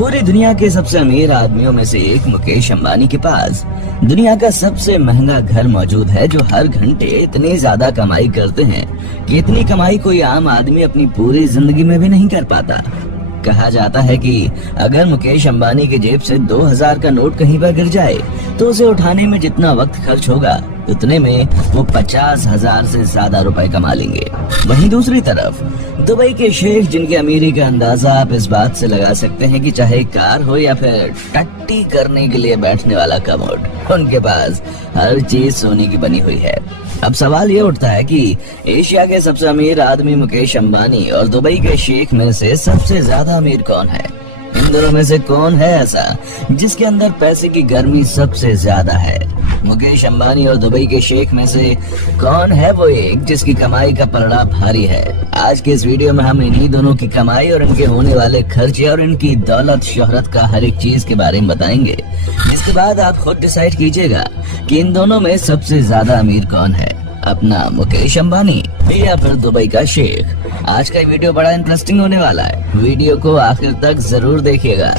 पूरी दुनिया के सबसे अमीर आदमियों में से एक मुकेश अंबानी के पास दुनिया का सबसे महंगा घर मौजूद है, जो हर घंटे इतनी ज्यादा कमाई करते हैं कि इतनी कमाई कोई आम आदमी अपनी पूरी जिंदगी में भी नहीं कर पाता। कहा जाता है कि अगर मुकेश अंबानी की जेब से 2000 का नोट कहीं पर गिर जाए तो उसे उठाने में जितना वक्त खर्च होगा उतने में वो 50,000 से ज्यादा रुपए कमा लेंगे। वहीं दूसरी तरफ दुबई के शेख, जिनकी अमीरी का अंदाजा आप इस बात से लगा सकते हैं कि चाहे कार हो या फिर टट्टी करने के लिए बैठने वाला कमोड, उनके पास हर चीज सोने की बनी हुई है। अब सवाल ये उठता है कि एशिया के सबसे अमीर आदमी मुकेश अंबानी और दुबई के शेख में से सबसे ज्यादा अमीर कौन है? इन दोनों में से कौन है ऐसा जिसके अंदर पैसे की गर्मी सबसे ज्यादा है? मुकेश अंबानी और दुबई के शेख में से कौन है वो एक जिसकी कमाई का पलड़ा भारी है? आज के इस वीडियो में हम इन्हीं दोनों की कमाई और इनके होने वाले खर्चे और इनकी दौलत शोहरत का हर एक चीज के बारे में बताएंगे। इसके बाद आप खुद डिसाइड कीजिएगा कि इन दोनों में सबसे ज्यादा अमीर कौन है, अपना मुकेश अंबानी या फिर दुबई का शेख। आज का वीडियो बड़ा इंटरेस्टिंग होने वाला है, वीडियो को आखिर तक जरूर देखिएगा।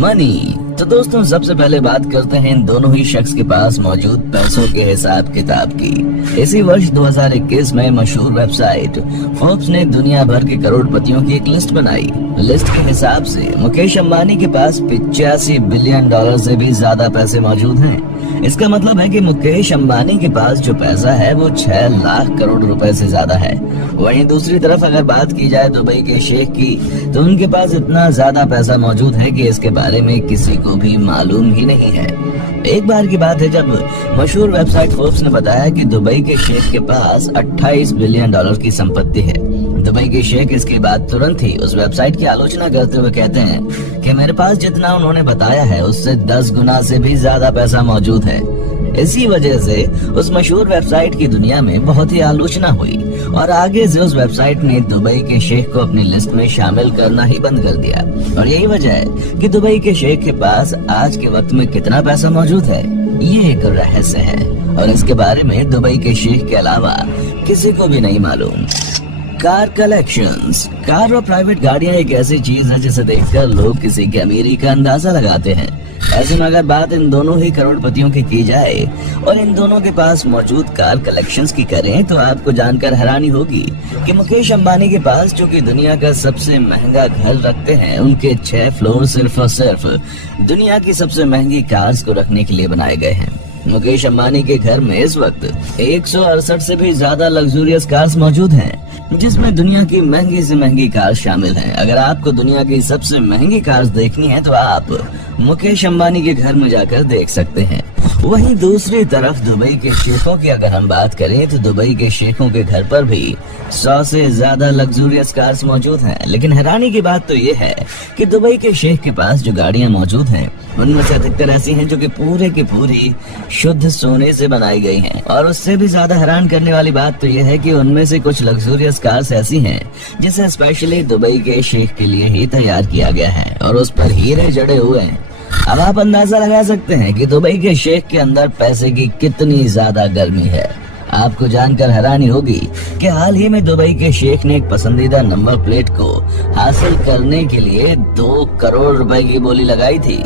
मनी। तो दोस्तों सबसे पहले बात करते हैं इन दोनों ही शख्स के पास मौजूद पैसों के हिसाब किताब की। इसी वर्ष 2021 में मशहूर वेबसाइट फोर्ब्स ने दुनिया भर के करोड़पतियों की एक लिस्ट बनाई। लिस्ट के हिसाब से मुकेश अंबानी के पास 85 बिलियन डॉलर से भी ज्यादा पैसे मौजूद हैं। इसका मतलब है कि मुकेश अंबानी के पास जो पैसा है वो 6 लाख करोड़ रुपए से ज्यादा है। वहीं दूसरी तरफ अगर बात की जाए दुबई के शेख की, तो उनके पास इतना ज्यादा पैसा मौजूद है कि इसके बारे में किसी को भी मालूम ही नहीं है। एक बार की बात है जब मशहूर वेबसाइट फोर्ब्स ने बताया कि दुबई के शेख के पास 28 बिलियन डॉलर की संपत्ति है। दुबई के शेख इसके बाद तुरंत ही उस वेबसाइट की आलोचना करते हुए कहते हैं कि मेरे पास जितना उन्होंने बताया है उससे 10 गुना से भी ज्यादा पैसा मौजूद है। इसी वजह से उस मशहूर वेबसाइट की दुनिया में बहुत ही आलोचना हुई और आगे से उस वेबसाइट ने दुबई के शेख को अपनी लिस्ट में शामिल करना ही बंद कर दिया। और यही वजह है कि दुबई के शेख के पास आज के वक्त में कितना पैसा मौजूद है, ये एक रहस्य है और इसके बारे में दुबई के शेख के अलावा किसी को भी नहीं मालूम। Car collections. कार और प्राइवेट गाड़ियां एक ऐसी चीज है जिसे देखकर लोग किसी की अमीरी का अंदाजा लगाते हैं। ऐसे में अगर बात इन दोनों ही करोड़पतियों की जाए और इन दोनों के पास मौजूद कार कलेक्शंस की करें तो आपको जानकर हैरानी होगी कि मुकेश अंबानी के पास, जो कि दुनिया का सबसे महंगा घर रखते हैं, उनके 6 फ्लोर सिर्फ और सिर्फ दुनिया की सबसे महंगी कार्स को रखने के लिए बनाए गए हैं। मुकेश अंबानी के घर में इस वक्त 168 से भी ज्यादा लग्जूरियस कार्स मौजूद हैं, जिसमें दुनिया की महंगी से महंगी कार शामिल हैं। अगर आपको दुनिया की सबसे महंगी कार्स देखनी है तो आप मुकेश अंबानी के घर में जाकर देख सकते हैं। वहीं दूसरी तरफ दुबई के शेखों की अगर हम बात करें तो दुबई के शेखों के घर पर भी 100 से ज्यादा लग्जूरियस कार्स मौजूद हैं। लेकिन हैरानी की बात तो ये है कि दुबई के शेख के पास जो गाड़ियां मौजूद हैं उनमें से अधिकतर ऐसी हैं जो कि पूरे की पूरी शुद्ध सोने से बनाई गई हैं। और उससे भी ज्यादा हैरान करने वाली बात तो यह है कि उनमें से कुछ लग्जूरियस कार्स ऐसी हैं जिसे स्पेशली दुबई के शेख के लिए ही तैयार किया गया है और उस पर हीरे जड़े हुए हैं। अब आप अंदाजा लगा सकते हैं कि दुबई के शेख के अंदर पैसे की कितनी ज्यादा गर्मी है। आपको जानकर हैरानी होगी कि हाल ही में दुबई के शेख ने एक पसंदीदा नंबर प्लेट को हासिल करने के लिए 2 करोड़ रुपए की बोली लगाई थी।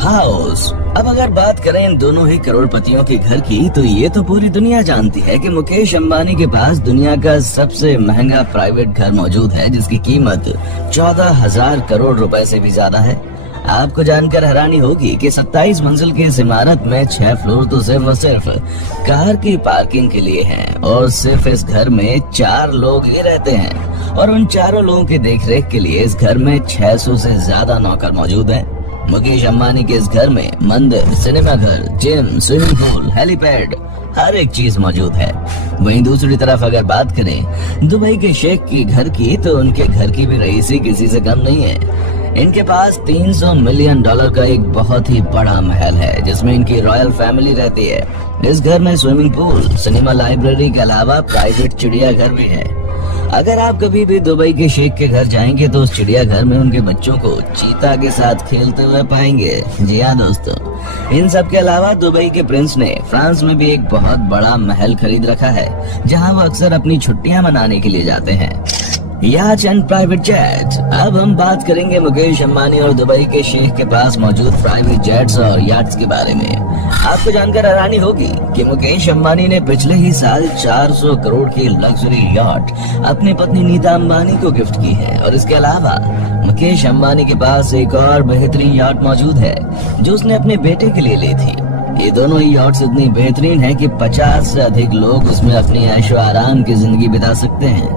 हाउस। अब अगर बात करें इन दोनों ही करोड़पतियों के घर की, तो ये तो पूरी दुनिया जानती है कि मुकेश अंबानी के पास दुनिया का सबसे महंगा प्राइवेट घर मौजूद है, जिसकी कीमत 14,000 करोड़ रुपए से भी ज्यादा है। आपको जानकर हैरानी होगी कि 27 मंजिल की इस इमारत में 6 फ्लोर तो सिर्फ और सिर्फ कार की पार्किंग के लिए हैं और सिर्फ इस घर में 4 लोग ही रहते हैं और उन चारों लोगों की देखरेख के लिए इस घर में 600 से ज्यादा नौकर मौजूद हैं। मुकेश अंबानी के इस घर में मंदिर, सिनेमाघर, जिम, स्विमिंग पूल, हेलीपैड, हर एक चीज मौजूद है। वहीं दूसरी तरफ अगर बात करें दुबई के शेख की घर की, तो उनके घर की भी रईसी किसी से कम नहीं है। इनके पास 300 मिलियन डॉलर का एक बहुत ही बड़ा महल है जिसमें इनकी रॉयल फैमिली रहती है। इस घर में स्विमिंग पूल, सिनेमा, लाइब्रेरी के अलावा प्राइवेट चिड़ियाघर भी है। अगर आप कभी भी दुबई के शेख के घर जाएंगे तो उस चिड़ियाघर में उनके बच्चों को चीता के साथ खेलते हुए पाएंगे। जी हाँ दोस्तों, इन सब के अलावा दुबई के प्रिंस ने फ्रांस में भी एक बहुत बड़ा महल खरीद रखा है जहाँ वो अक्सर अपनी छुट्टियाँ मनाने के लिए जाते हैं। याच एंड प्राइवेट जेट। अब हम बात करेंगे मुकेश अंबानी और दुबई के शेख के पास मौजूद प्राइवेट जेट्स और याट्स के बारे में। आपको जानकर हैरानी होगी कि मुकेश अंबानी ने पिछले ही साल 400 करोड़ की लग्जरी याट अपनी पत्नी नीता अंबानी को गिफ्ट की है। और इसके अलावा मुकेश अंबानी के पास एक और बेहतरीन याट मौजूद है जो उसने अपने बेटे के लिए ली थी। ये दोनों ही याट्स इतनी बेहतरीन है कि 50 से अधिक लोग उसमें अपनी ऐशो आराम की जिंदगी बिता सकते हैं।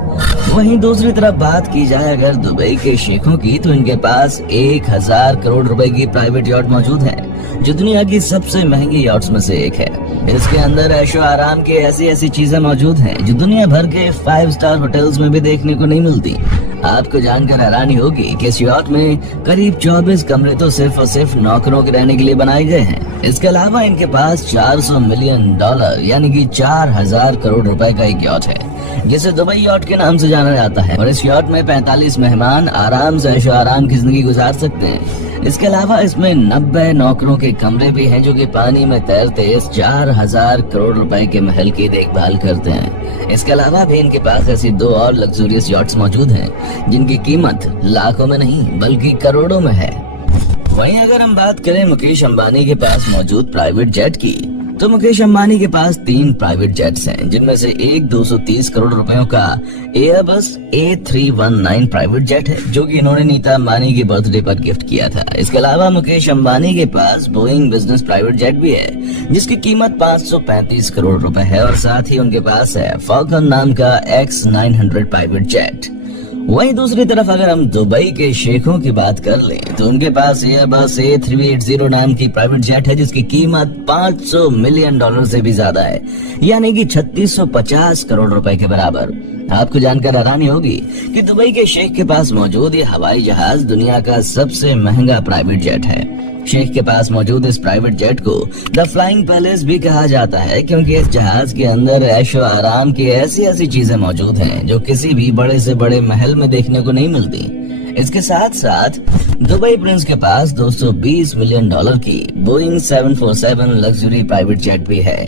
वहीं दूसरी तरफ बात की जाए अगर दुबई के शेखों की, तो इनके पास 1000 करोड़ रुपए की प्राइवेट याट मौजूद है जो दुनिया की सबसे महंगी याट्स में से एक है। इसके अंदर ऐशो आराम की ऐसी चीजें मौजूद हैं जो दुनिया भर के 5 स्टार होटल्स में भी देखने को नहीं मिलती। आपको जानकर हैरानी होगी कि इस याट में करीब 24 कमरे तो सिर्फ और सिर्फ नौकरों के रहने के लिए बनाए गए हैं। इसके अलावा इनके पास $400 मिलियन यानी कि 4000 करोड़ रुपए का एक याट है जिसे दुबई याट के नाम से जाना जाता है। और इस याट में 45 मेहमान आराम से ऐशो आराम की जिंदगी गुजार सकते हैं। इसके अलावा इसमें 90 नौकरों के कमरे भी हैं जो कि पानी में तैरते इस 4000 करोड़ रुपए के महल की देखभाल करते हैं। इसके अलावा भी इनके पास ऐसी 2 और लग्जरियस याट्स मौजूद हैं जिनकी कीमत लाखों में नहीं बल्कि करोड़ों में है। वहीं अगर हम बात करें मुकेश अंबानी के पास मौजूद प्राइवेट जेट की, तो मुकेश अंबानी के पास 3 प्राइवेट जेट्स हैं जिनमें से एक 230 करोड़ रुपयों का एयरबस A319 प्राइवेट जेट है जो कि इन्होंने नीता अंबानी के बर्थडे पर गिफ्ट किया था। इसके अलावा मुकेश अंबानी के पास बोइंग बिजनेस प्राइवेट जेट भी है जिसकी कीमत 535 करोड़ रुपए है। और साथ ही उनके पास है फॉल्कन नाम का X900 प्राइवेट जेट। वहीं दूसरी तरफ अगर हम दुबई के शेखों की बात कर लें तो उनके पास एयरबस A380 नाम की प्राइवेट जेट है जिसकी कीमत $500 मिलियन से भी ज्यादा है, यानी कि 3650 करोड़ रुपए के बराबर। आपको जानकर हैरानी होगी कि दुबई के शेख के पास मौजूद ये हवाई जहाज दुनिया का सबसे महंगा प्राइवेट जेट है। शेख के पास मौजूद इस प्राइवेट जेट को द फ्लाइंग पैलेस भी कहा जाता है क्योंकि इस जहाज के अंदर ऐशो आराम की ऐसी चीजें मौजूद हैं जो किसी भी बड़े से बड़े महल में देखने को नहीं मिलती। इसके साथ साथ दुबई प्रिंस के पास $220 मिलियन की बोइंग 747 लग्जरी प्राइवेट जेट भी है।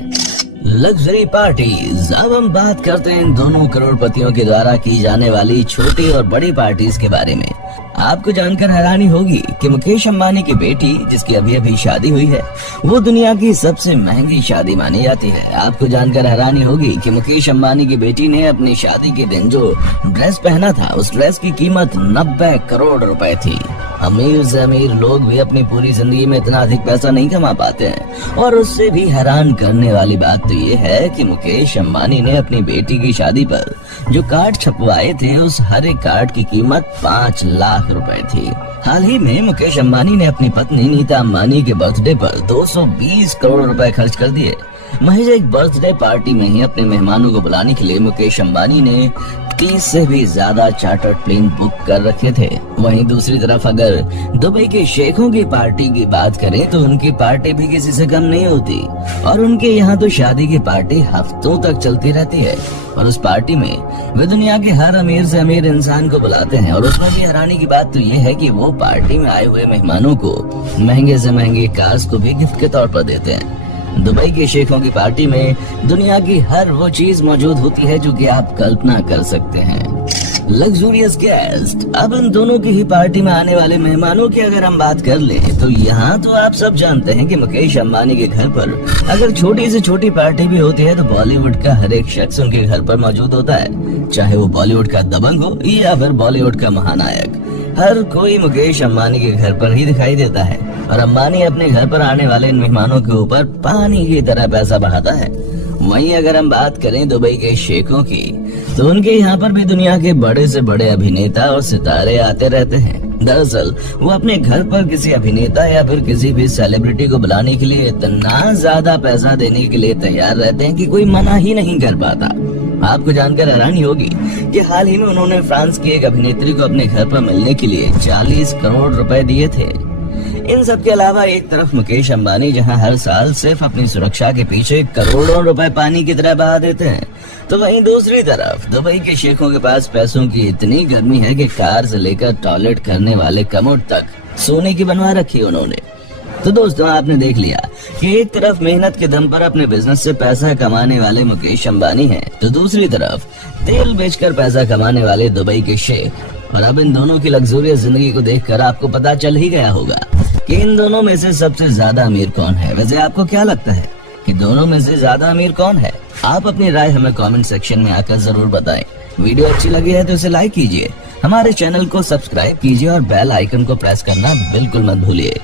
Luxury parties. अब हम बात करते हैं इन दोनों करोड़पतियों के द्वारा की जाने वाली छोटी और बड़ी पार्टीज के बारे में। आपको जानकर हैरानी होगी कि मुकेश अंबानी की बेटी जिसकी अभी शादी हुई है वो दुनिया की सबसे महंगी शादी मानी जाती है। आपको जानकर हैरानी होगी कि मुकेश अंबानी की बेटी ने अपनी शादी के दिन जो ड्रेस पहना था उस ड्रेस की कीमत 90 करोड़ रुपए थी। अमीर से अमीर लोग भी अपनी पूरी जिंदगी में इतना अधिक पैसा नहीं कमा पाते हैं। और उससे भी हैरान करने वाली बात तो ये है कि मुकेश अंबानी ने अपनी बेटी की शादी पर जो कार्ड छपवाए थे उस हर एक कार्ड की कीमत 5 लाख रुपए थी। हाल ही में मुकेश अंबानी ने अपनी पत्नी नीता अंबानी के बर्थडे पर 220 करोड़ रुपए खर्च कर दिए। महज एक बर्थडे पार्टी में ही अपने मेहमानों को बुलाने के लिए मुकेश अंबानी ने 30 से भी ज्यादा चार्टर्ड प्लेन बुक कर रखे थे। वहीं दूसरी तरफ अगर दुबई के शेखों की पार्टी की बात करें तो उनकी पार्टी भी किसी से कम नहीं होती और उनके यहाँ तो शादी की पार्टी हफ्तों तक चलती रहती है। और उस पार्टी में वे दुनिया के हर अमीर से अमीर इंसान को बुलाते हैं। और उसमें भी हैरानी की बात तो ये है कि वो पार्टी में आए हुए मेहमानों को महंगे से महंगे कार्स को भी गिफ्ट के तौर पर देते हैं। दुबई के शेखों की पार्टी में दुनिया की हर वो चीज मौजूद होती है जो कि आप कल्पना कर सकते हैं। Luxurious guest. अब इन दोनों की ही पार्टी में आने वाले मेहमानों की अगर हम बात कर लें तो यहाँ तो आप सब जानते हैं कि मुकेश अंबानी के घर पर अगर छोटी से छोटी पार्टी भी होती है तो बॉलीवुड का हर एक शख्स उनके घर पर मौजूद होता है, चाहे वो बॉलीवुड का दबंग हो या फिर बॉलीवुड का महानायक। हर कोई मुकेश अंबानी के घर पर ही दिखाई देता है और अंबानी अपने घर पर आने वाले इन मेहमानों के ऊपर पानी की तरह पैसा बहाता है। वहीं अगर हम बात करें दुबई के शेखों की तो उनके यहाँ पर भी दुनिया के बड़े से बड़े अभिनेता और सितारे आते रहते हैं। दरअसल वो अपने घर पर किसी अभिनेता या फिर किसी भी सेलिब्रिटी को बुलाने के लिए इतना ज्यादा पैसा देने के लिए तैयार रहते हैं कि कोई मना ही नहीं कर पाता। आपको जानकर हैरानी होगी कि हाल ही में उन्होंने फ्रांस की एक अभिनेत्री को अपने घर पर मिलने के लिए 40 करोड़ रुपए दिए थे। इन सब के अलावा एक तरफ मुकेश अंबानी जहां हर साल सिर्फ अपनी सुरक्षा के पीछे करोड़ों रुपए पानी की तरह बहा देते हैं, तो वहीं दूसरी तरफ दुबई के शेखों के पास पैसों की इतनी गर्मी है कि कार से लेकर टॉयलेट करने वाले कमोड तक सोने की बनवा रखी उन्होंने। तो दोस्तों आपने देख लिया कि एक तरफ मेहनत के दम पर अपने बिजनेस से पैसा कमाने वाले मुकेश अंबानी हैं, तो दूसरी तरफ तेल बेचकर पैसा कमाने वाले दुबई के शेख। और अब इन दोनों की लग्जूरियस जिंदगी को देखकर आपको पता चल ही गया होगा कि इन दोनों में से सबसे ज्यादा अमीर कौन है। वैसे आपको क्या लगता है कि दोनों में से ज्यादा अमीर कौन है? आप अपनी राय हमें कमेंट सेक्शन में आकर जरूर बताएं। वीडियो अच्छी लगी है तो इसे लाइक कीजिए, हमारे चैनल को सब्सक्राइब कीजिए और बेल आइकन को प्रेस करना बिल्कुल मत भूलिए।